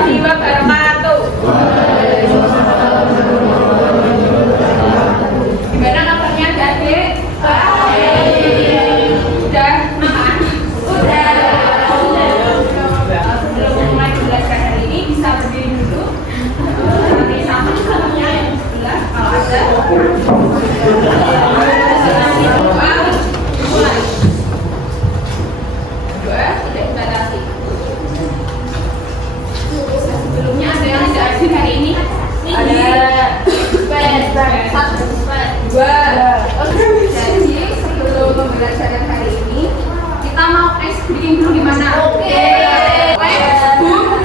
warahmatullahi wabarakatuh. Gimana kabarnya adik? Udah makan? Udah. Sebelum mulai belajar hari ini bisa berdiri dulu. Nanti sama temannya yang sebelah kalau ada. Sebelumnya ada yang tidak hadir hari ini? Jadi sebelum pembelajaran hari ini kita mau ice breaking dulu di mana? Oke.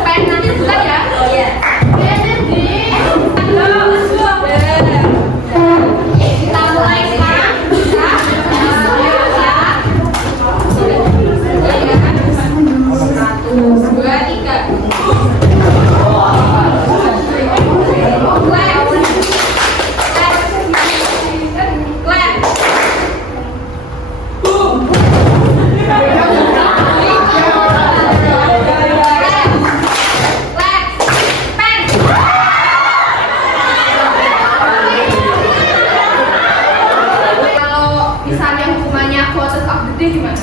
Pen nanti bukan ya? Oh ya. Kita mulai sekarang. Satu, dua, tiga. Misalnya hukumannya quotes of the day gimana?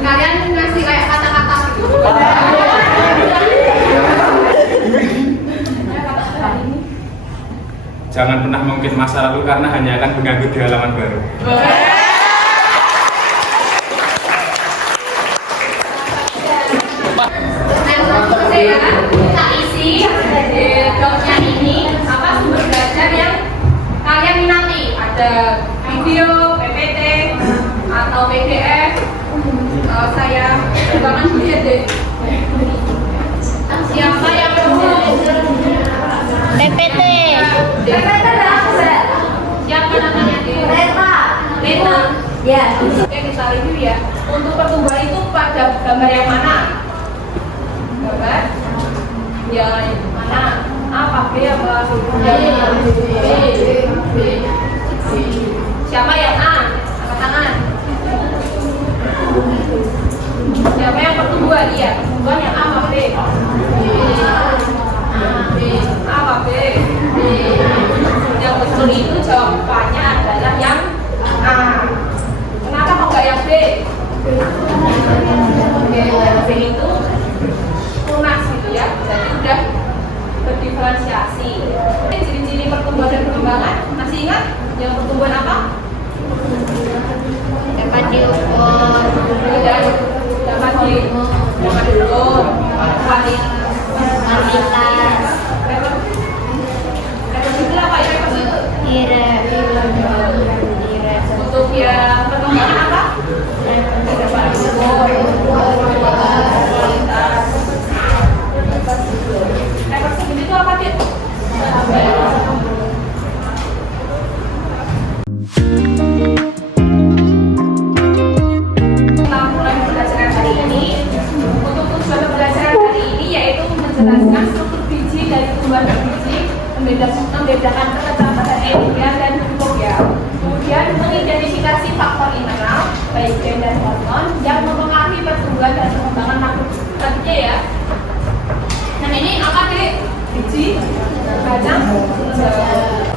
Kalian ngasih kayak kata-kata gitu. Jangan pernah mengungkit masa lalu karena hanya akan mengganggu di halaman baru. Kita isi di blognya ini apa sumber belajar yang kalian minati. Ada video, PPT, atau PDF. Saya bangun dulu ya deh. Siapa yang PPT. Siapa namanya deh? Reta. Ya. Oke, kita review ya. Untuk pertumbuhan itu pada gambar yang mana? Gambar yang mana? A, B, apa? B. Siapa yang A? Angkat tangan. Siapa yang pertumbuhan? Iya, pertumbuhan yang A apa B? A apa B? Yang betul itu jawabannya adalah yang A. Kenapa kok nggak yang B? Oke, yang B itu lunas gitu ya, jadi udah berdiferensiasi. Ciri-ciri pertumbuhan dan perkembangan masih ingat? Yang pertumbuhan apa? Dapat diukur. Dapat diukur Kualitas. Reversibel apa ya reversibel? Untuk yang perkembangan apa? Dapat diukur kualitas. Reversibel itu apa Dit? Menjelaskan struktur biji dari tumbuhan berbiji, membedakan ketetrapatan endogena dan hipogena. Kemudian mengidentifikasi faktor internal, baik gen dan hormon yang mempengaruhi pertumbuhan dan perkembangan makhluk tadinya ya. Nah ini apa deh? Biji, kacang hijau.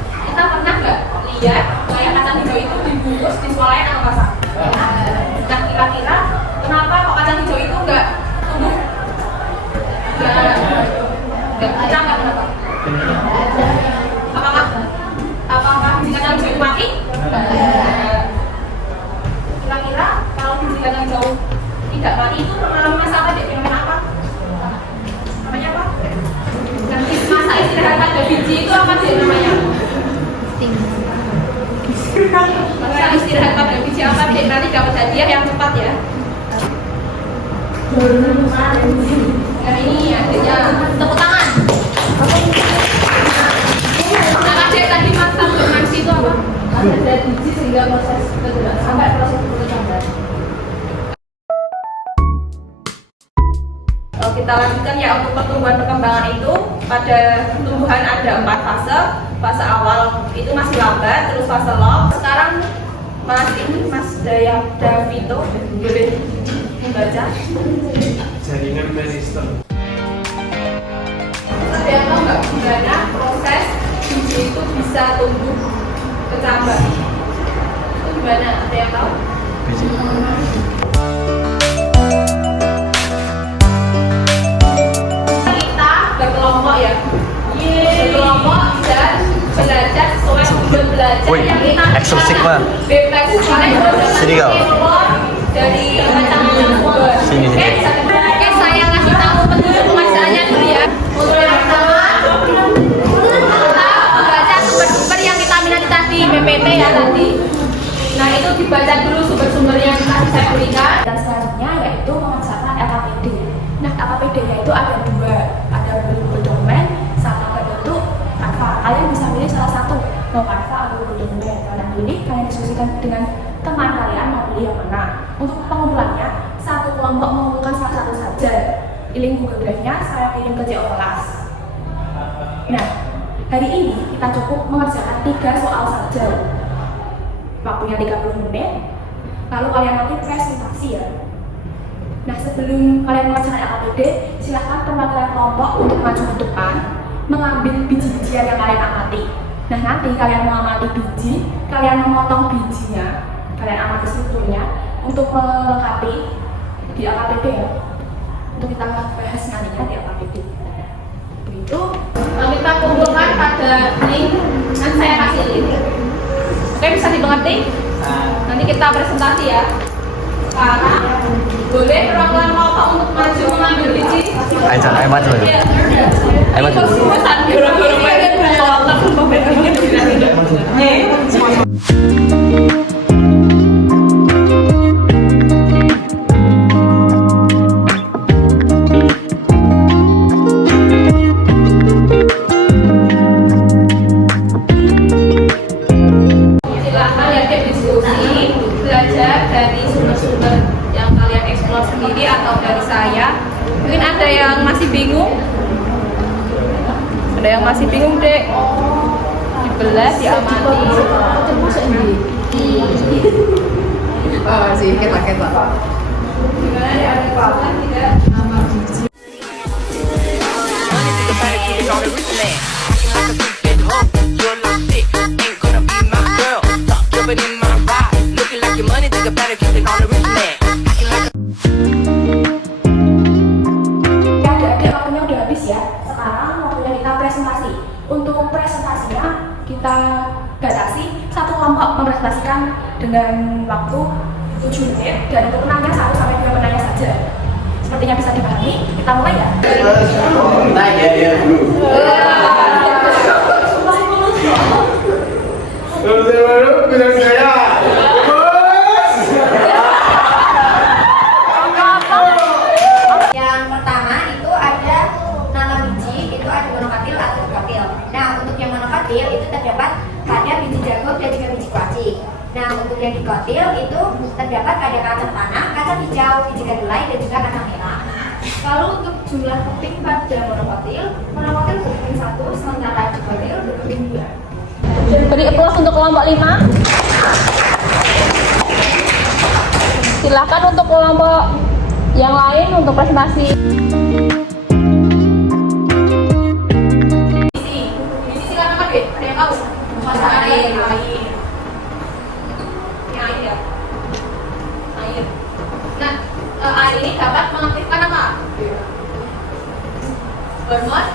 Kita pernah nggak lihat kayak kacang hijau itu dibungkus di sekolahin atau masak? Nah kira-kira kenapa kok kacang hijau itu nggak tumbuh? Nggak kenapa? Apakah biji kacang hijau mati? Kira-kira kalau biji kacang hijau tidak mati itu mengalami masa apa deh? Fenomena apa? Namanya apa? Nanti masa istirahat pada biji itu apa sih namanya? Masa istirahat pada biji apa deh? Nanti dapat hadiah yang cepat ya. Nah ini adiknya tepuk tangan. Nah adik tadi masa fermentasi itu apa? Masa dari biji sehingga proses sampai proses pertumbuhan. Kita lanjutkan ya untuk pertumbuhan perkembangan itu pada tumbuhan ada 4 fase. Fase awal itu masih lambat, terus fase log. Sekarang Mas Davito boleh membaca. Jaringan meristem. gimana proses biji itu bisa tumbuh kecambah. Itu gimana? Ada yang tahu? Kita berkelompok ya. Berkelompok dan belajar sesuai tujuan belajar Wih, yang kita eksklusif mah. bebas Sini kau. dari macam-macam sumber. Sini, Oke, sini. Oke, saya kasih tahu petunjuk pembacanya dulu ya. Untuk yang pertama, kita membaca sumber-sumber yang kita minati tadi, PPT ya tadi. Nah, itu dibaca dulu sumber-sumber yang tadi saya berikan. Dan selanjutnya yaitu mengerjakan LKPD. Nah, LKPD-nya itu ada dua, ada berbentuk dokumen sama berbentuk Canva. Kalian bisa pilih salah satu, mau Canva atau berbentuk dokumen. Kalian pilih, kalian diskusikan dengan teman kalian mau pilih yang mana. Untuk pengumpulannya, satu kelompok mengumpulkan salah satu saja. Di link Google Drive-nya saya kirim ke CO Kelas. Nah, hari ini kita cukup mengerjakan 3 soal saja. Waktunya 30 menit. Lalu kalian nanti presentasi ya. Nah, sebelum kalian mengerjakan LKPD, silahkan perwakilan kelompok untuk maju ke depan, mengambil biji-bijian yang kalian amati. Nah, nanti kalian mengamati biji, kalian memotong bijinya, kalian amati strukturnya untuk melengkapi di LKPD ya. Untuk kita bahas nantinya di LKPD. Begitu. Kita kumpulkan pada link, nanti saya kasih link. Oke, bisa dimengerti? Nanti kita presentasi ya. Sekarang boleh perwakilan kelompok untuk maju mengambil biji. Ayo maju. Ayo maju. Silahkan ya diskusi, belajar dari sumber-sumber yang kalian eksplor sendiri atau dari saya. Mungkin ada yang masih bingung? Ada yang masih bingung, Dek? Dibelah, diamati. Oh, sih, ketak-ketak. Gimana ya? Tidak amati. Adik-adik waktunya udah habis ya. Sekarang waktunya kita presentasi. Untuk presentasinya kita batasi satu kelompok mempresentasikan dengan waktu 7 menit dan untuk penanya 1 sampai 2 penanya saja. Sepertinya bisa dipahami, kita mulai ya. Yang pertama itu ada nama biji, itu ada monokatil atau dikotil. Nah, untuk yang monokatil itu terdapat pada biji jagung dan juga biji kuaci. Nah, untuk yang dikotil itu terdapat pada kacang tanah, kacang hijau, biji kedelai dan juga kacang merah. Lalu untuk jumlah keping pada monokotil berkeping 1, sementara dikotil berkeping 2. Beri applause untuk kelompok 5. Silakan untuk kelompok yang lain untuk presentasi. Biji silakan apa, Dek? Ada yang tahu? Air. Ini air ya. Air. Nah, air ini dapat mengaktifkan apa? Hormon.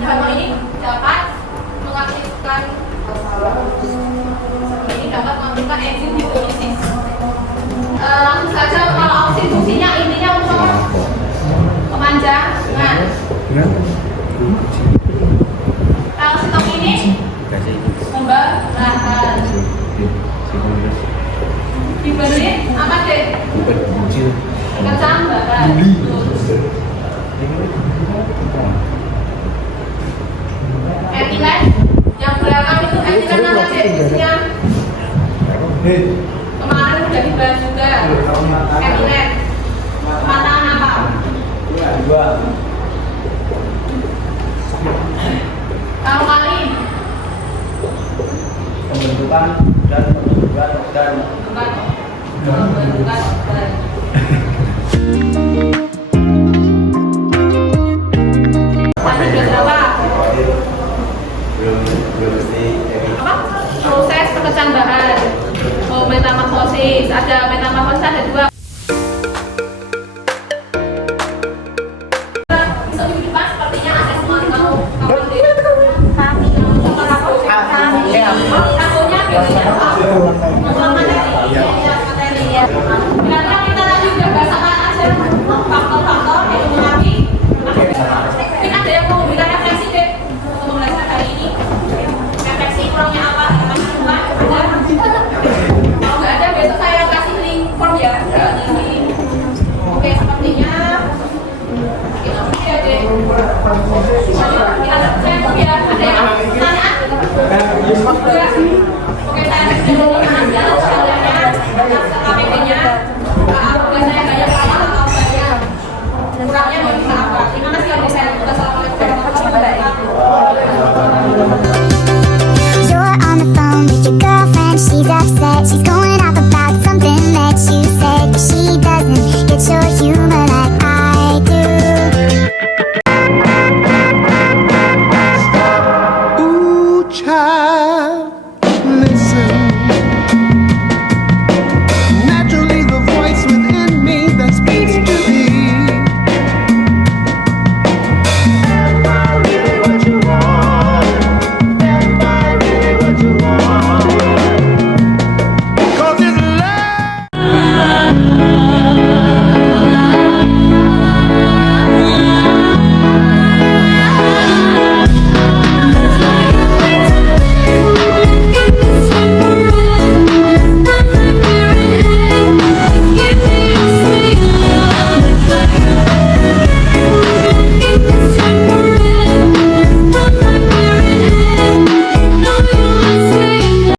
Hormon ini dapat mengaktifkan enzim hidrolisis. Langsung saja, kalau oksid fungsinya intinya untuk pemanjangan. Kalau sitok ini membarahan. Diberi apa, Dek? Kecambaran. Etilen yang belakang itu etilen apa, Dek? Fungsinya kemarin udah dibahas juga. Etilen kematangan apa? Kalau kali pembentukan dan pembentukan organ. pembentukan organ. kelas menengah